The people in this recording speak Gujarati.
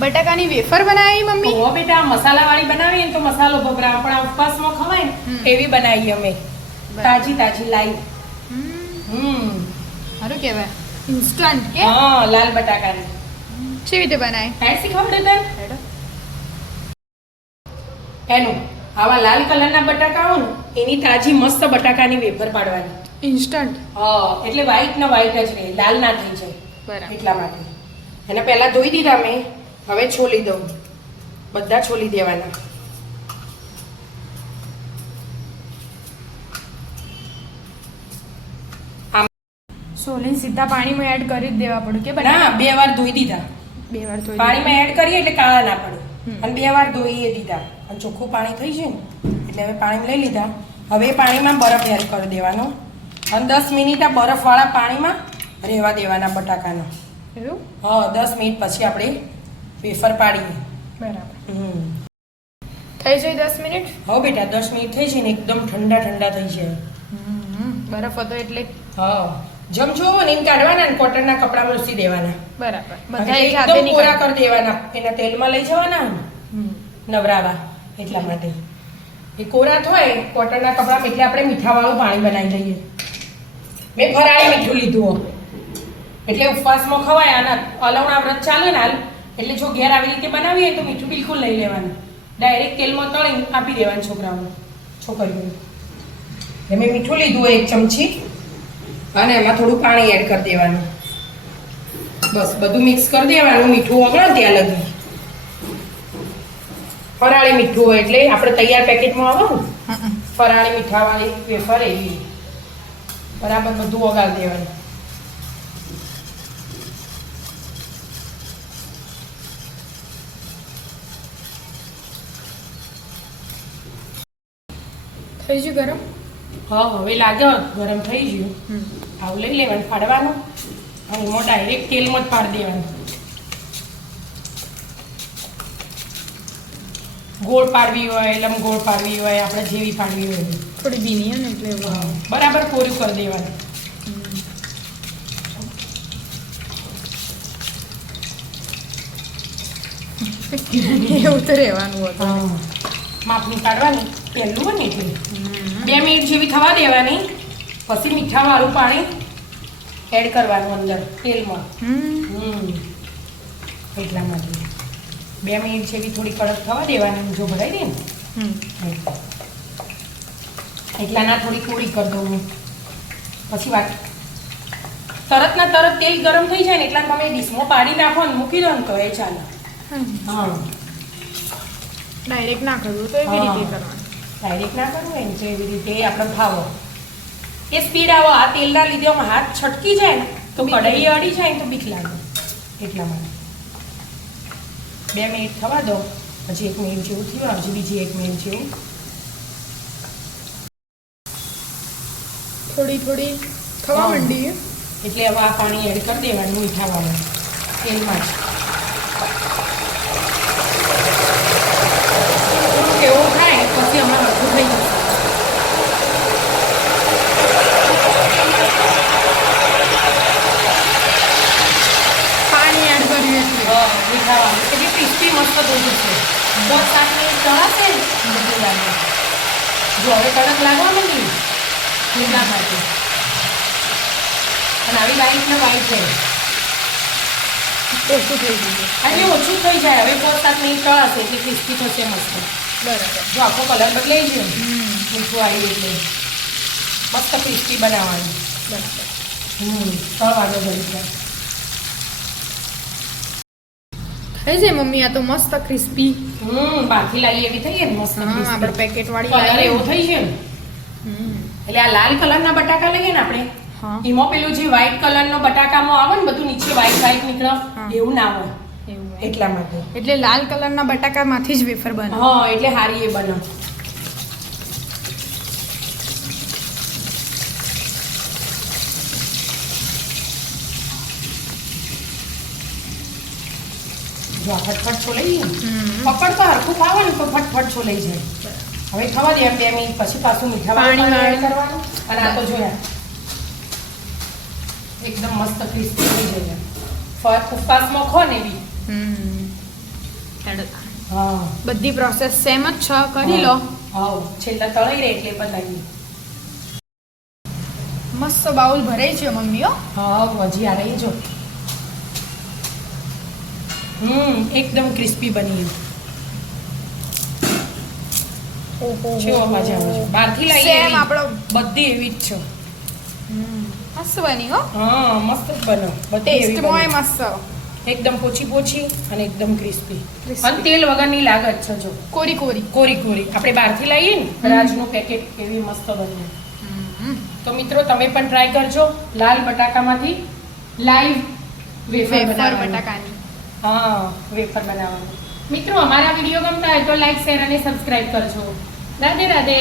બટાકાની વેફર બનાવી મમ્મી? ઓ બેટા, મસાલા વાળી બનાવીએ તો મસાલો ભભરાવ, પણ આ ઉપવાસમાં ખવાય ને એવી બનાવી અમે, તાજી તાજી લાઈવ. સારું કહેવાય. ઇન્સ્ટન્ટ કે? હા, લાલ બટાકાની. કેવી રીતે બનાવી? હેડ શીખવાડે તને એનું. આવા લાલ કલરના બટાકા હોય ને એની તાજી મસ્ત બટાકાની વેફર પાડવાની. ઇન્સ્ટન્ટ? હા, એટલે વ્હાઈટ ને વ્હાઈટ જ રહે, લાલ ના થઈ જાય. બરાબર. એટલા માટે એને પહેલા ધોઈ દીધા મેં, હવે છોલી દઉં. બધા છોલી દેવાના. સોલીને સીધા પાણીમાં એડ કરી જ દેવા પડે કે ના, 2 વાર ધોઈ દીધા. 2 વાર ધોઈ પાણીમાં એડ કરીએ એટલે કાળા ના પડે. અને 2 વાર ધોઈએ દીધા અને ચોખ્ખું પાણી થઈ જાય ને એટલે હવે પાણી લઈ લીધા. હવે એ પાણીમાં બરફ એડ કરી દેવાનો અને 10 મિનિટ આ બરફવાળા પાણીમાં રહેવા દેવાના બટાકાનો. એવું? હા, 10 મિનિટ પછી આપણે વેફર પાડીએ. બરાબર. થઈ જાય 10 મિનિટ? હા બેટા, 10 મિનિટ થઈ જાય ને એકદમ ઠંડા ઠંડા થઈ જાય. બરફ હતો એટલે? હા, જમ જોવો ને એમ કાઢવાના ને કોટનના કપડામાં લૂછી દેવાના. બરાબર. બધા એકદમ કોરા કરી દેવાના. એના તેલમાં લઈ જવાના નવરાવા એટલા માટે. એ કોરા થાય કોટનના કપડામાં એટલે આપણે મીઠાવાળું પાણી બનાવી લઈએ. મેં ફરાળી મીઠું લીધું એટલે ઉપવાસમાં ખવાય. આના અલવણા વ્રત ચાલે ને હાલ, એટલે જો ઘેર આવી રીતે બનાવીએ તો મીઠું બિલકુલ લઈ લેવાનું. ડાયરેક્ટ તેલમાં તળી આપી દેવાનું છોકરાઓને, છોકરીઓને. મેં મીઠું લીધું 1 ચમચી અને એમાં થોડું પાણી એડ કરી દેવાનું. બસ બધું મિક્સ કરી દેવાનું. મીઠું ઓગળે ત્યાં લગી. ફરાળી મીઠું હોય એટલે આપણે તૈયાર પેકેટમાં આવે ને ફરાળી મીઠાવાળી વેફર એવી. બરાબર બધું ઓગાળી દેવાનું. થઈ ગયું ગરમ? હા, હવે લાગે ગરમ થઈ ગયું. આવું લઈ લેવાનું, પાડવાનું અને એમાં ડાયરેક્ટ તેલમાં જ પાડી દેવાનું. ગોળ પાડવી હોય, લંબગોળ પાડવી હોય, આપણે જેવી પાડવી હોય થોડી ભીની ને એટલે બરાબર કોરું કરી દેવાનું. એવું તો રહેવાનું હતું. માપનું કાઢવાનું પહેલું હોય ને એટલે 2 મિનિટ જેવી થવા દેવાની. પછી મીઠાવાળું પાણી એડ કરવાનું અંદર તેલમાં. એટલા માટે 2 મિનિટ જેવી થોડી કડક થવા દેવાની. જો ભરાઈ દે ને એટલાના થોડી કોરી કરી દઉં. પછી વાત તરત ના તરત તેલ ગરમ થઈ જાય ને એટલા તમે ડીશમાં પાડી નાખો ને મૂકી દો ને તો એ ચાલે. હા, ડાયરેક્ટ ના કરવું તો એવી રીતે કરવાનું. ડાયરેક્ટ ના કરવું એમ તો એવી રીતે આપણે ફાવો. એ સ્પીડ આવો. આ તેલના લીધે હાથ છટકી જાય ને તો કઢાઈ અડી જાય ને તો બીક લાગે. એટલા માટે 2 મિનિટ થવા દો. પછી 1 મિનિટ જેવું થયું, હજી બીજી 1 મિનિટ જેવું. થોડી થોડી થવા માંડી એટલે હવે આ પાણી એડ કરી દેવાનું મીઠાવાળું તેલમાં જ. એવું થાય પછી અમારે અડધું થઈ જશે. પાણી એડ કર્યું એટલે મીઠાવાળું એટલે ક્રિસ્પી મસ્ત થઈ જશે. 10-7 મિનિટ ચડાશે ને બધું લાગે. જો હવે કડક લાગવા માંડી એટલા માટે. અને આવી લાઈટ ને વાઈટ છે ઓછું થઈ ગયું. એટલે ઓછું થઈ જાય. હવે 5-7 મિનિટ ચડાશે એટલે ક્રિસ્પી થશે મસ્ત. બરાબર. જો આખો કલર બદલાઈ ગયો મીઠું આવી એટલે મસ્ત ક્રિસ્પી બનાવવાની. બરાબર. 6 વાગે બની જાય. થઈ જાય મમ્મી. આ તો મસ્ત ક્રિસ્પી. બહારથી લાવી એવી થઈ ને મસ્ત. આપણે પેકેટ વાળી કલર એવો થઈ છે ને એટલે આ લાલ કલરના બટાકા લઈએ ને આપણે એમાં પેલું જે વ્હાઈટ કલરનો બટાકામાં આવે ને બધું નીચે વ્હાઈટ વ્હાઈટ નીકળે એવું ના હોય. એટલા માટે એટલે લાલ કલરના બટાકામાંથી જ વેફર બને. હા, એટલે હારી એ બને. જો ફટફટ છોલાઈ જાય. પકડ તો હરખું ખાવો ને તો ફટફટ છોલાઈ જાય. હવે થવા દે 2 મિનિટ પછી પાછું મીઠા પાણી એડ કરવાનું. અને આ તો જોયા એકદમ મસ્ત ક્રિસ્પી થઈ જાય. ઉપવાસમાં ખો ને એવી હેડો હા બધી પ્રોસેસ સેમ જ છે કરી લો હા છેલ્લા તળાઈ રહે એટલે પતાવી. મસ્ત બાઉલ ભરાઈ છે મમ્મીઓ. હા હજી આ રહી જો. એકદમ ક્રિસ્પી બની. કેવો મજા આવે છે. બહારથી લાવીએ સેમ એવી. આપણો બધી એવી જ છે. મસ્ત બની હો. હા મસ્ત જ બનો. બધી એવી ટેસ્ટ મોય બની. મસ્ત. એકદમ પોચી પોચી અને એકદમ ક્રિસ્પી. Crispy. અને તેલ વગરની લાગત છે જો. કોરી કોરી. કોરી કોરી આપણે બહારથી લાવીએ ને રાજનું પેકેટ એવી મસ્ત બને. તો મિત્રો તમે પણ ટ્રાય કરજો લાલ બટાકામાંથી લાઈવ વેફર વેફર બનાવવાની. બટાકાની. હા વેફર બનાવવાનું. મિત્રો અમારા વિડીયો ગમતા હોય તો લાઈક શેર અને સબસ્ક્રાઇબ કરજો. રાધે રાધે.